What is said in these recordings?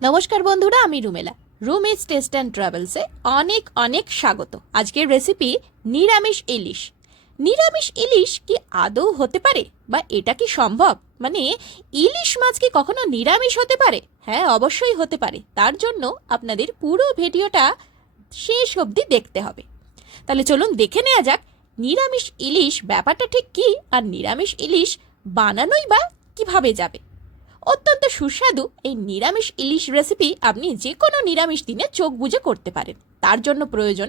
নমস্কার বন্ধুরা, আমি রুমেলা। রুমেজ টেস্ট অ্যান্ড ট্রাভেলসে অনেক অনেক স্বাগত। আজকের রেসিপি নিরামিষ ইলিশ। নিরামিষ ইলিশ কি আদৌ হতে পারে বা এটা কি সম্ভব? মানে ইলিশ মাছ কি কখনো নিরামিষ হতে পারে? হ্যাঁ অবশ্যই হতে পারে। তার জন্য আপনাদের পুরো ভিডিওটা শেষ অবধি দেখতে হবে। তাহলে চলুন দেখে নেওয়া যাক নিরামিষ ইলিশ ব্যাপারটা ঠিক কি আর নিরামিষ ইলিশ বানানোই বা কীভাবে যাবে। অত্যন্ত সুস্বাদু এই নিরামিষ ইলিশ রেসিপি আপনি যে কোনো নিরামিষ দিনে চোখ বুজে করতে পারেন। তার জন্য প্রয়োজন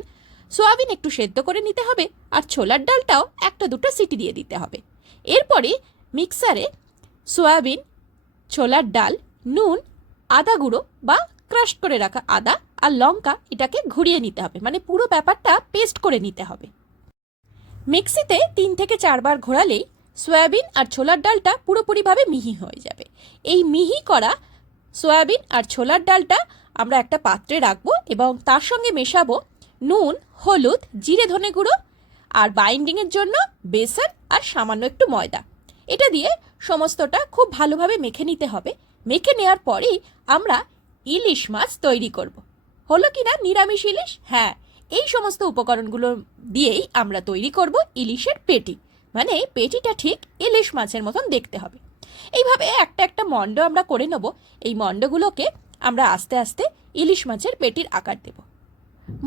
সোয়াবিন একটু সেদ্ধ করে নিতে হবে আর ছোলার ডালটাও একটা দুটো সিটি দিয়ে দিতে হবে। এরপরে মিক্সারে সোয়াবিন, ছোলার ডাল, নুন, আদা গুঁড়ো বা ক্রাশ করে রাখা আদা আর লঙ্কা এটাকে ঘুরিয়ে নিতে হবে। মানে পুরো ব্যাপারটা পেস্ট করে নিতে হবে। মিক্সিতে তিন থেকে চারবার ঘোরালেই সয়াবিন আর ছোলার ডালটা পুরোপুরিভাবে মিহি হয়ে যাবে। এই মিহি করা সয়াবিন আর ছোলার ডালটা আমরা একটা পাত্রে রাখব এবং তার সঙ্গে মেশাবো নুন, হলুদ, জিরে ধনে গুঁড়ো আর বাইন্ডিংয়ের জন্য বেসন আর সামান্য একটু ময়দা। এটা দিয়ে সমস্তটা খুব ভালোভাবে মেখে নিতে হবে। মেখে নেওয়ার পরেই আমরা ইলিশ মাছ তৈরি করব। হলো কি না নিরামিষ ইলিশ? হ্যাঁ এই সমস্ত উপকরণগুলো দিয়েই আমরা তৈরি করব ইলিশের পেটি। মানে পেটিটা ঠিক ইলিশ মাছের মতন দেখতে হবে। এইভাবে একটা একটা মণ্ড আমরা করে নেব। এই মণ্ডগুলোকে আমরা আস্তে আস্তে ইলিশ মাছের পেটির আকার দেব।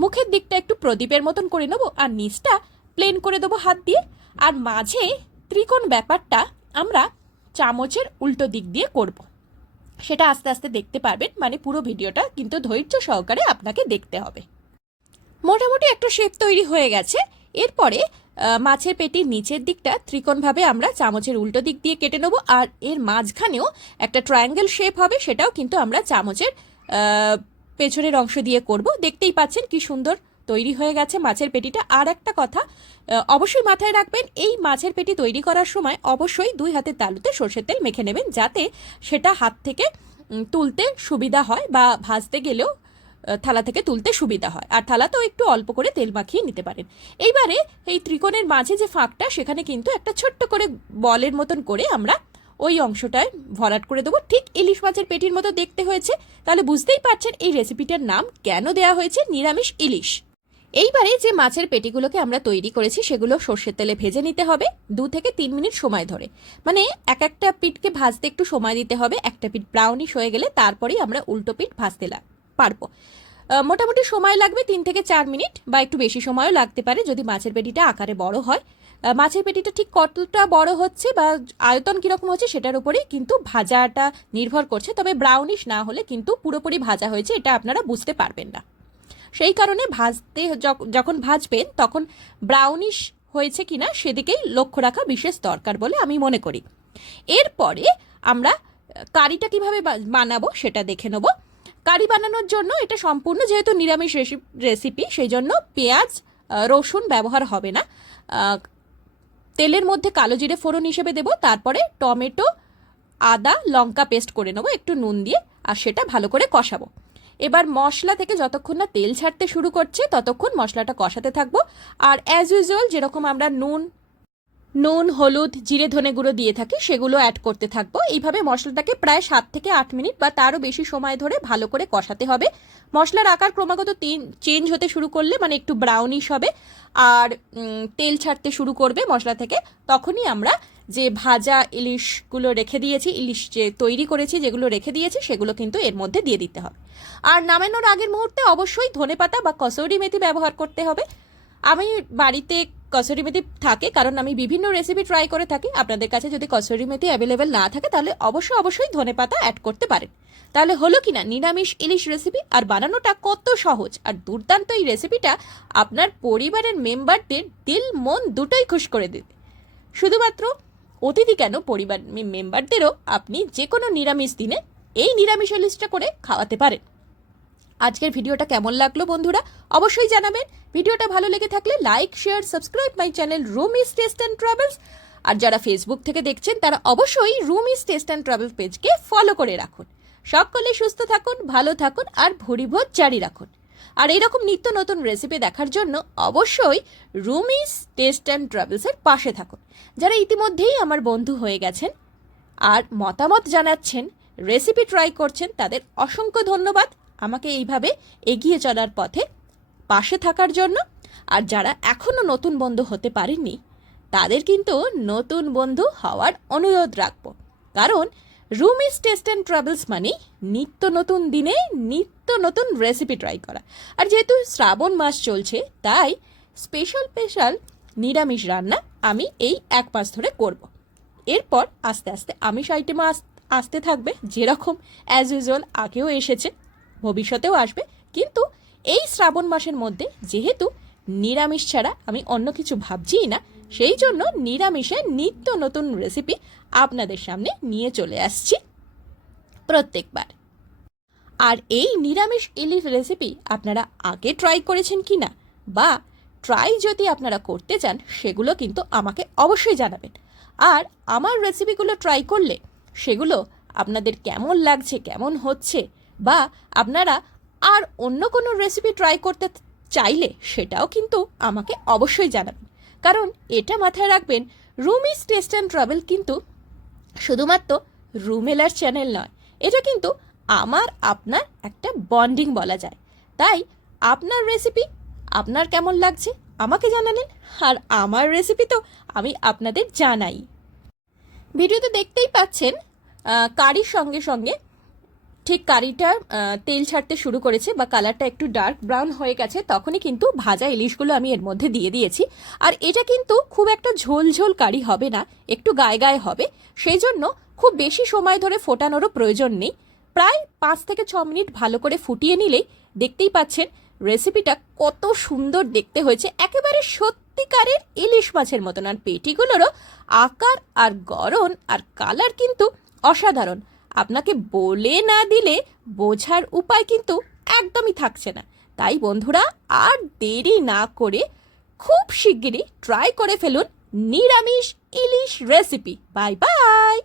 মুখের দিকটা একটু প্রদীপের মতন করে নেব আর নিচটা প্লেন করে দেবো হাত দিয়ে। আর মাঝে ত্রিকোণ ব্যাপারটা আমরা চামচের উল্টো দিক দিয়ে করব। সেটা আস্তে আস্তে দেখতে পারবেন মানে পুরো ভিডিওটা কিন্তু ধৈর্য সহকারে আপনাকে দেখতে হবে। মোটামুটি একটা শেপ তৈরি হয়ে গেছে। এরপরে মাছের পেটির নিচের দিকটা ত্রিকোণভাবে আমরা চামচের উল্টো দিক দিয়ে কেটে নেব, আর এর মাঝখানেও একটা ট্রায়াঙ্গেল শেপ হবে, সেটাও কিন্তু আমরা চামচের পেছনের অংশ দিয়ে করব। দেখতেই পাচ্ছেন কি সুন্দর তৈরি হয়ে গেছে মাছের পেটিটা। আর একটা কথা অবশ্যই মাথায় রাখবেন, এই মাছের পেটি তৈরি করার সময় অবশ্যই দুই হাতের তালুতে সর্ষের তেল মেখে নেবেন, যাতে সেটা হাত থেকে তুলতে সুবিধা হয় বা ভাজতে গেলেও থালা থেকে তুলতে সুবিধা হয়। আর থালাতেও একটু অল্প করে তেল মাখিয়ে নিতে পারেন। এইবারে এই ত্রিকোণের মাঝে যে ফাঁকটা, সেখানে কিন্তু একটা ছোট্ট করে বলের মতন করে আমরা ওই অংশটায় ভরাট করে দেবো। ঠিক ইলিশ মাছের পেটির মতো দেখতে হয়েছে। তাহলে বুঝতেই পারছেন এই রেসিপিটার নাম কেন দেয়া হয়েছে নিরামিষ ইলিশ। এইবারে যে মাছের পেটিগুলোকে আমরা তৈরি করেছি, সেগুলো সর্ষের তেলে ভেজে নিতে হবে দু থেকে তিন মিনিট সময় ধরে। মানে এক একটা পিঠকে ভাজতে একটু সময় দিতে হবে। একটা পিঠ ব্রাউনিশ হয়ে গেলে তারপরেই আমরা উল্টো পিঠ ভাজতে পারব। মোটামুটি সময় লাগবে তিন থেকে চার মিনিট বা একটু বেশি সময়ও লাগতে পারে যদি মাছের পেটিটা আকারে বড় হয়। মাছের পেটিটা ঠিক কতটা বড় হচ্ছে বা আয়তন কীরকম হচ্ছে সেটার উপরেই কিন্তু ভাজাটা নির্ভর করছে। তবে ব্রাউনিশ না হলে কিন্তু পুরোপুরি ভাজা হয়েছে এটা আপনারা বুঝতে পারবেন না। সেই কারণে ভাজতে যখন ভাজবেন তখন ব্রাউনিশ হয়েছে কিনা সেদিকেই লক্ষ্য রাখা বিশেষ দরকার বলে আমি মনে করি। এরপরে আমরা কারিটা কীভাবে বানাবো সেটা দেখে নেব। কারি বানানোর জন্য এটা সম্পূর্ণ যেহেতু নিরামিষ রেসি- রেসিপি সেই জন্য পেঁয়াজ রসুন ব্যবহার হবে না। তেলের মধ্যে কালো জিরে ফোড়ন হিসেবে দেব, তারপরে টমেটো, আদা, লঙ্কা পেস্ট করে নেব, একটু নুন দিয়ে, আর সেটা ভালো করে কষাবো। এবার মশলা থেকে যতক্ষণ না তেল ছাড়তে শুরু করছে, ততক্ষণ মশলাটা কষাতে থাকব। আর অ্যাজ ইউজুয়াল যেরকম আমরা নুন নুন, হলুদ, জিরে, ধনে গুঁড়ো দিয়ে থাকি, সেগুলো অ্যাড করতে থাকব। এইভাবে মশলাটাকে প্রায় সাত থেকে আট মিনিট বা তারও বেশি সময় ধরে ভালো করে কষাতে হবে। মশলার আকার ক্রমাগত তিন চেঞ্জ হতে শুরু করলে মানে একটু ব্রাউনিশ হবে আর তেল ছাড়তে শুরু করবে মশলা থেকে। তখনই আমরা যে ভাজা ইলিশগুলো রেখে দিয়েছি, ইলিশ যে তৈরি করেছি, যেগুলো রেখে দিয়েছি, সেগুলো কিন্তু এর মধ্যে দিয়ে দিতে হবে। আর নামানোর আগের মুহূর্তে অবশ্যই ধনেপাতা বা কসৌরি মেথি ব্যবহার করতে হবে। আমি বাড়িতে কসুরি মেথি থাকে, কারণ আমি বিভিন্ন রেসিপি ট্রাই করে থাকি। আপনাদের কাছে যদি কসুরি মেথি অ্যাভেলেবেল না থাকে, তাহলে অবশ্যই অবশ্যই ধনেপাতা অ্যাড করতে পারেন। তাহলে হলো কিনা নিরামিষ ইলিশ রেসিপি আর বানানোটা কত সহজ, আর দুর্দান্ত এই রেসিপিটা আপনার পরিবারের মেম্বারদের দিল মন দুটোই খুশ করে দেবে। শুধুমাত্র অতিথি কেন, পরিবার মেম্বারদেরও আপনি যে কোনো নিরামিষ দিনে এই নিরামিষ ইলিশটা করে খাওয়াতে পারেন। আজকের ভিডিওটা কেমন লাগল বন্ধুরা অবশ্যই জানাবেন। ভিডিওটা ভালো লেগে থাকলে like, share, subscribe my channel room is taste and travels. আর যারা ফেসবুক থেকে দেখছেন, তারা অবশ্যই room is taste and travel পেজকে follow করে রাখুন। সকলে সুস্থ থাকুন, ভালো থাকুন, আর ভরিভোজ জারি রাখুন। আর এরকম নিত্য নতুন রেসিপি দেখার জন্য অবশ্যই রুমিস টেস্ট অ্যান্ড ট্রাভেলসের পাশে থাকুন। যারা ইতিমধ্যেই আমার বন্ধু হয়ে গেছেন আর মতামত জানাচ্ছেন রেসিপি ট্রাই করছেন, তাদের অসংখ্য ধন্যবাদ। আমাকে এইভাবে এগিয়ে চলার পথে, পাশে থাকার জন্য, আর যারা এখনও নতুন বন্ধু হতে পারেননি, তাদের কিন্তু নতুন বন্ধু হওয়ার অনুরোধ রাখব। কারণ রুমিস টেস্ট অ্যান্ড ট্রাভেলস মানে নিত্য নতুন দিনে নিত্য নতুন রেসিপি ট্রাই করা। আর যেহেতু শ্রাবণ মাস চলছে, তাই স্পেশাল স্পেশাল নিরামিষ রান্না আমি এই এক মাস ধরে করব। এরপর আস্তে আস্তে আমিষ আইটেমও আস- আসতে থাকবে, যেরকম অ্যাজ ইউজুয়াল আগেও এসেছে। ভবিষ্যতেও আসবে। কিন্তু এই শ্রাবণ মাসের মধ্যে যেহেতু নিরামিষ ছাড়া আমি অন্য কিছু ভাবছিই না, সেই জন্য নিরামিষে নিত্য নতুন রেসিপি আপনাদের সামনে নিয়ে চলে আসছি প্রত্যেকবার। আর এই নিরামিষ ইলিশ রেসিপি আপনারা আগে ট্রাই করেছেন কি না, বা ট্রাই যদি আপনারা করতে চান, সেগুলো কিন্তু আমাকে অবশ্যই জানাবেন। আর আমার রেসিপিগুলো ট্রাই করলে সেগুলো আপনাদের কেমন লাগছে, কেমন হচ্ছে বা আপনারা আর অন্য কোনো রেসিপি ট্রাই করতে চাইলে সেটাও কিন্তু আমাকে অবশ্যই জানাবেন। কারণ এটা মাথায় রাখবেন রুমিস টেস্ট অ্যান্ড ট্রাভেল কিন্তু শুধুমাত্র রুমেলার চ্যানেল নয়, এটা কিন্তু আমার, আপনার একটা বন্ডিং বলা যায়। তাই আপনার রেসিপি আপনার কেমন লাগছে আমাকে জানালেন, আর আমার রেসিপি তো আমি আপনাদের জানাই। ভিডিওতে দেখতেই পাচ্ছেন কারির সঙ্গে সঙ্গে ঠিক কারিটা তেল ছাড়তে শুরু করেছে বা কালারটা একটু ডার্ক ব্রাউন হয়ে গেছে, তখনই কিন্তু ভাজা ইলিশগুলো আমি এর মধ্যে দিয়ে দিয়েছি। আর এটা কিন্তু খুব একটা ঝোল ঝোল কারি হবে না, একটু গায়ে গায়ে হবে। সেই জন্য খুব বেশি সময় ধরে ফোটানোরও প্রয়োজন নেই। প্রায় পাঁচ থেকে ছ মিনিট ভালো করে ফুটিয়ে নিলেই দেখতেই পাচ্ছেন রেসিপিটা কত সুন্দর দেখতে হয়েছে। একেবারে সত্যিকারের ইলিশ মাছের মতন। আর পেটিগুলোরও আকার আর গড়ন আর কালার কিন্তু অসাধারণ। আপনাকে বলে না দিলে বোঝার উপায় কিন্তু একদমই থাকছে না। তাই বন্ধুরা, আর দেরি না করে খুব শিগগিরই ট্রাই করে ফেলুন নিরামিষ ইলিশ রেসিপি বাই বাই